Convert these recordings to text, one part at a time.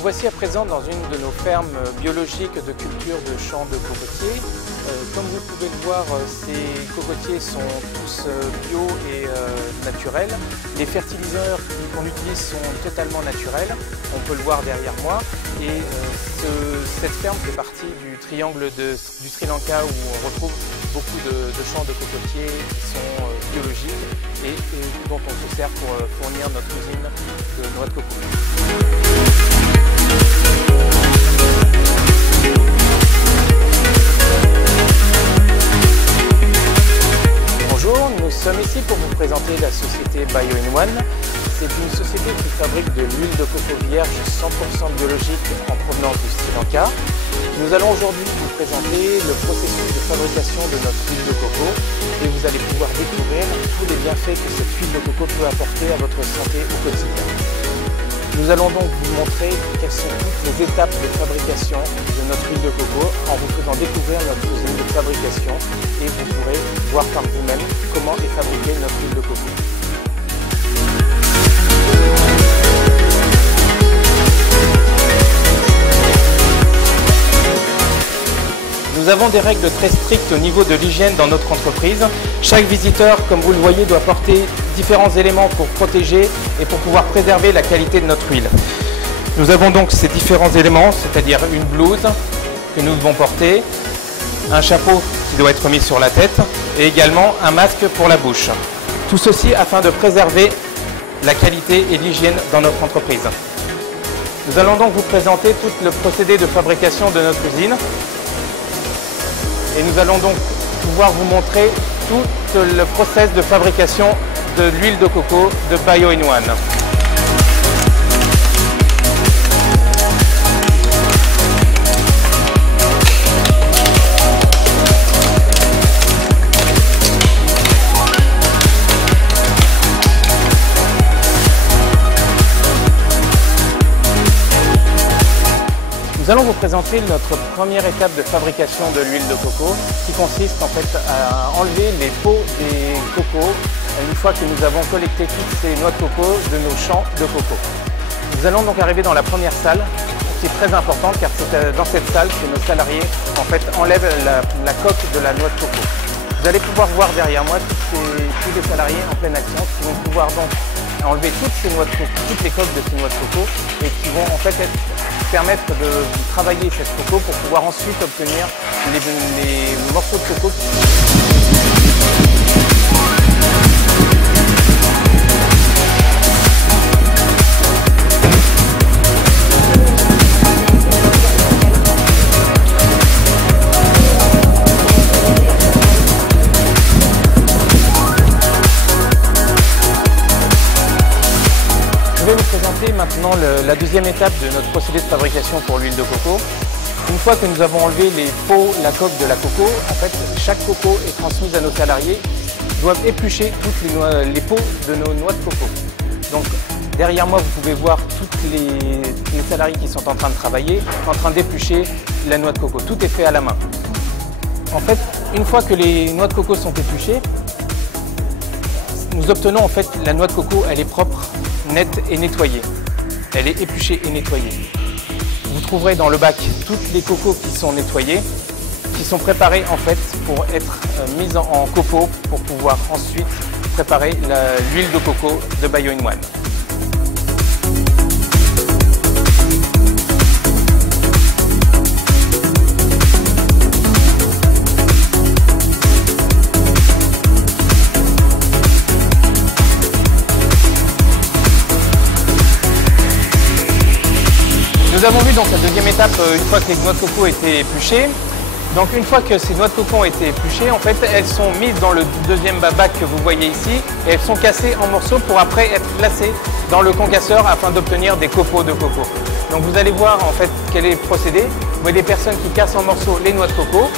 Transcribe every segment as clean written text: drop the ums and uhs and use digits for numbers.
Nous voici à présent dans une de nos fermes biologiques de culture de champs de cocotiers. Comme vous pouvez le voir, ces cocotiers sont tous bio et naturels. Les fertiliseurs qu'on utilise sont totalement naturels. On peut le voir derrière moi. Et cette ferme fait partie du triangle du Sri Lanka où on retrouve beaucoup de champs de cocotiers qui sont biologiques et dont on se sert pour fournir notre usine de noix de coco. Bonjour, nous sommes ici pour vous présenter la société Bio-in-One. C'est une société qui fabrique de l'huile de coco vierge 100% biologique en provenance du Sri Lanka. Nous allons aujourd'hui vous présenter le processus de fabrication de notre huile de coco et vous allez pouvoir découvrir tous les bienfaits que cette huile de coco peut apporter à votre santé au quotidien. Nous allons donc vous montrer quelles sont toutes les étapes de fabrication de notre huile de coco en vous faisant découvrir notre usine de fabrication et vous pourrez voir par vous-même comment est fabriquée notre huile de coco. Nous avons des règles très strictes au niveau de l'hygiène dans notre entreprise. Chaque visiteur, comme vous le voyez, doit porter différents éléments pour protéger et pour pouvoir préserver la qualité de notre huile. Nous avons donc ces différents éléments, c'est-à-dire une blouse que nous devons porter, un chapeau qui doit être mis sur la tête et également un masque pour la bouche. Tout ceci afin de préserver la qualité et l'hygiène dans notre entreprise. Nous allons donc vous présenter tout le procédé de fabrication de notre usine. Et nous allons donc pouvoir vous montrer tout le process de fabrication de l'huile de coco de Bio-in-One. Nous allons vous présenter notre première étape de fabrication de l'huile de coco qui consiste en fait à enlever les peaux des cocos une fois que nous avons collecté toutes ces noix de coco de nos champs de coco. Nous allons donc arriver dans la première salle qui est très importante car c'est dans cette salle que nos salariés en fait enlèvent la coque de la noix de coco. Vous allez pouvoir voir derrière moi tous les salariés en pleine action qui vont pouvoir donc enlever toutes les coques de ces noix de coco et qui vont en fait permettre de travailler cette coco pour pouvoir ensuite obtenir les morceaux de coco. Je vais vous présenter maintenant la deuxième étape de notre procédé de fabrication pour l'huile de coco. Une fois que nous avons enlevé les peaux, la coque de la coco, en fait, chaque coco est transmise à nos salariés qui doivent éplucher toutes les peaux de nos noix de coco. Donc derrière moi, vous pouvez voir tous les salariés qui sont en train de travailler, en train d'éplucher la noix de coco. Tout est fait à la main. En fait, une fois que les noix de coco sont épluchées, nous obtenons en fait la noix de coco, elle est propre, nette et nettoyée. Elle est épluchée et nettoyée. Vous trouverez dans le bac toutes les cocos qui sont nettoyés, qui sont préparés en fait pour être mises en copeaux pour pouvoir ensuite préparer l'huile de coco de Bio-in-One. Nous avons vu donc la deuxième étape une fois que les noix de coco étaient épluchées. Donc une fois que ces noix de coco ont été épluchées, en fait, elles sont mises dans le deuxième bac que vous voyez ici et elles sont cassées en morceaux pour après être placées dans le concasseur afin d'obtenir des copeaux de coco. Donc vous allez voir en fait quel est le procédé. Vous voyez des personnes qui cassent en morceaux les noix de coco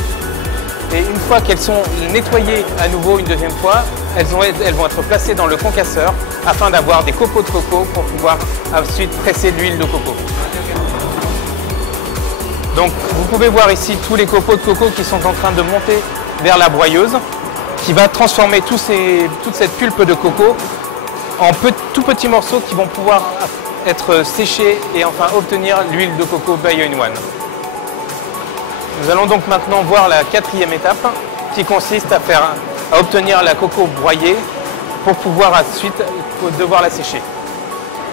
et une fois qu'elles sont nettoyées à nouveau une deuxième fois, elles vont être placées dans le concasseur afin d'avoir des copeaux de coco pour pouvoir ensuite presser l'huile de coco. Donc vous pouvez voir ici tous les copeaux de coco qui sont en train de monter vers la broyeuse qui va transformer toute cette pulpe de coco en tout petits morceaux qui vont pouvoir être séché et enfin obtenir l'huile de coco Bio-in-One. Nous allons donc maintenant voir la quatrième étape qui consiste à obtenir la coco broyée pour pouvoir ensuite devoir la sécher.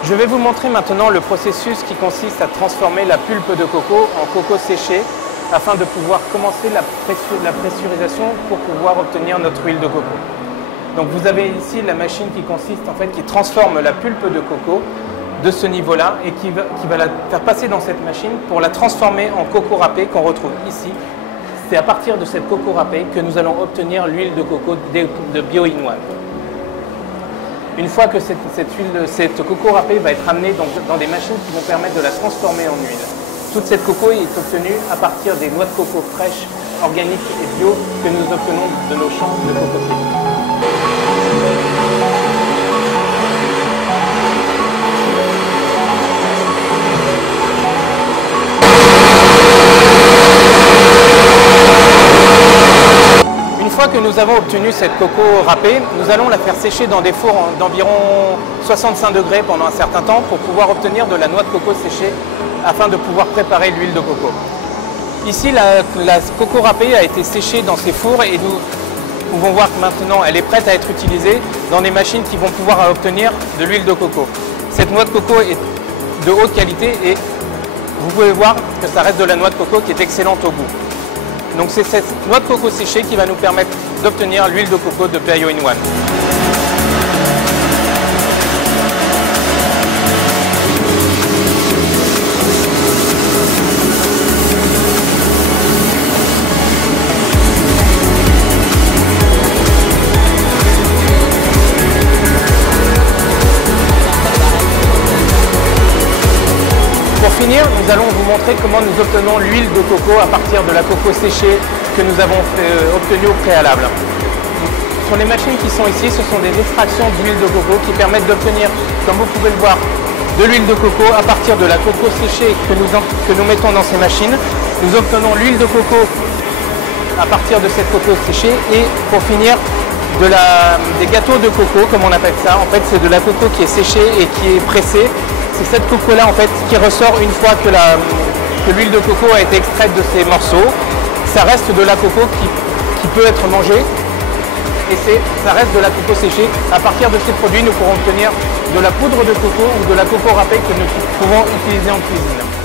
Je vais vous montrer maintenant le processus qui consiste à transformer la pulpe de coco en coco séché afin de pouvoir commencer la pressurisation pour pouvoir obtenir notre huile de coco. Donc vous avez ici la machine qui transforme la pulpe de coco de ce niveau-là et qui va la faire passer dans cette machine pour la transformer en coco râpé qu'on retrouve ici. C'est à partir de cette coco râpée que nous allons obtenir l'huile de coco de Bio-in-One. Une fois que cette coco râpée va être amenée dans des machines qui vont permettre de la transformer en huile. Toute cette coco est obtenue à partir des noix de coco fraîches, organiques et bio que nous obtenons de nos champs de cocotiers. Une fois que nous avons obtenu cette coco râpée, nous allons la faire sécher dans des fours d'environ 65 degrés pendant un certain temps pour pouvoir obtenir de la noix de coco séchée afin de pouvoir préparer l'huile de coco. Ici, la coco râpée a été séchée dans ces fours et nous pouvons voir que maintenant elle est prête à être utilisée dans des machines qui vont pouvoir obtenir de l'huile de coco. Cette noix de coco est de haute qualité et vous pouvez voir que ça reste de la noix de coco qui est excellente au goût. Donc c'est cette noix de coco séchée qui va nous permettre d'obtenir l'huile de coco de Bio-in-One. Pour finir, nous allons vous montrer comment nous obtenons l'huile de coco à partir de la coco séchée que nous avons obtenue au préalable. Sur les machines qui sont ici, ce sont des extractions d'huile de coco qui permettent d'obtenir, comme vous pouvez le voir, de l'huile de coco à partir de la coco séchée que nous mettons dans ces machines. Nous obtenons l'huile de coco à partir de cette coco séchée et pour finir, des gâteaux de coco, comme on appelle ça. En fait, c'est de la coco qui est séchée et qui est pressée. C'est cette coco-là en fait qui ressort une fois que l'huile de coco a été extraite de ces morceaux. Ça reste de la coco qui peut être mangée et ça reste de la coco séchée. À partir de ces produits, nous pourrons obtenir de la poudre de coco ou de la coco râpée que nous pouvons utiliser en cuisine.